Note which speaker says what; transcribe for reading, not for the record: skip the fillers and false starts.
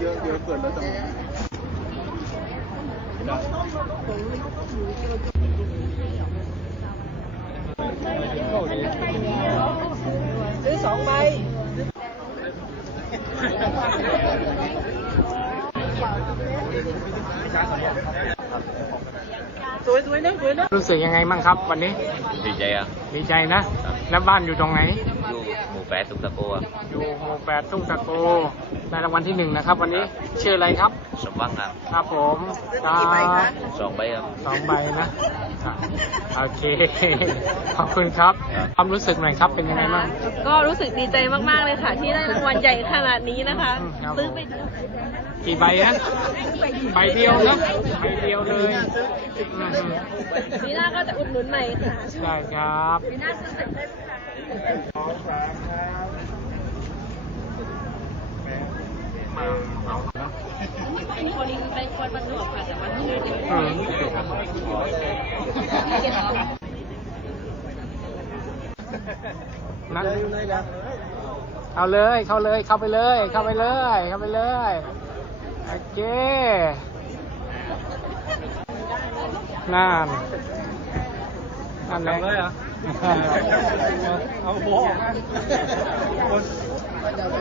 Speaker 1: เยอะเกินแล้วจังซื้อ2 ใบสวยๆนะสวยนะรู้สึกยังไงบ้างครับวันนี้
Speaker 2: ดีใจอ่ะ
Speaker 1: ดีใจนะแล้วบ้านอยู่ตรงไหน
Speaker 2: อยู่หมู่8 ทุ่งตะโก
Speaker 1: อยู่หมู่8 ทุ่งตะโกในรางวัลที่1นะครับวันนี้ชื่ออะไรครับ
Speaker 2: สมบังครับ
Speaker 1: ครับผมกี่ใบคะ
Speaker 2: 2 ใบครับ
Speaker 1: 2 ใบนะโอเคขอบคุณครับความรู้สึกหน่อยครับเป็นยังไงบ้าง
Speaker 3: ก็รู้สึกดีใจมากๆเลยค่ะที่ได้รางวัลใหญ่ขนาดนี้นะคะซื้อไป
Speaker 1: กี่ใบนะใบเดียวนะใบเดียวเลย
Speaker 3: ปีหน้าก็จะอุดหนุนใหม่ค่ะ
Speaker 1: ใช่ครับ
Speaker 3: ปีหน้าซื้อเสร็จได้ค่ะ2 3ครับเป็นคนประจวบค่ะแต่ว่าที่นี่
Speaker 1: นะเอาเลยเข้าเลยเข้าไปเลยเข้าไปเลยเข้าไปเลยโอเคนั่นเลยเหรอเอาโบออกนะ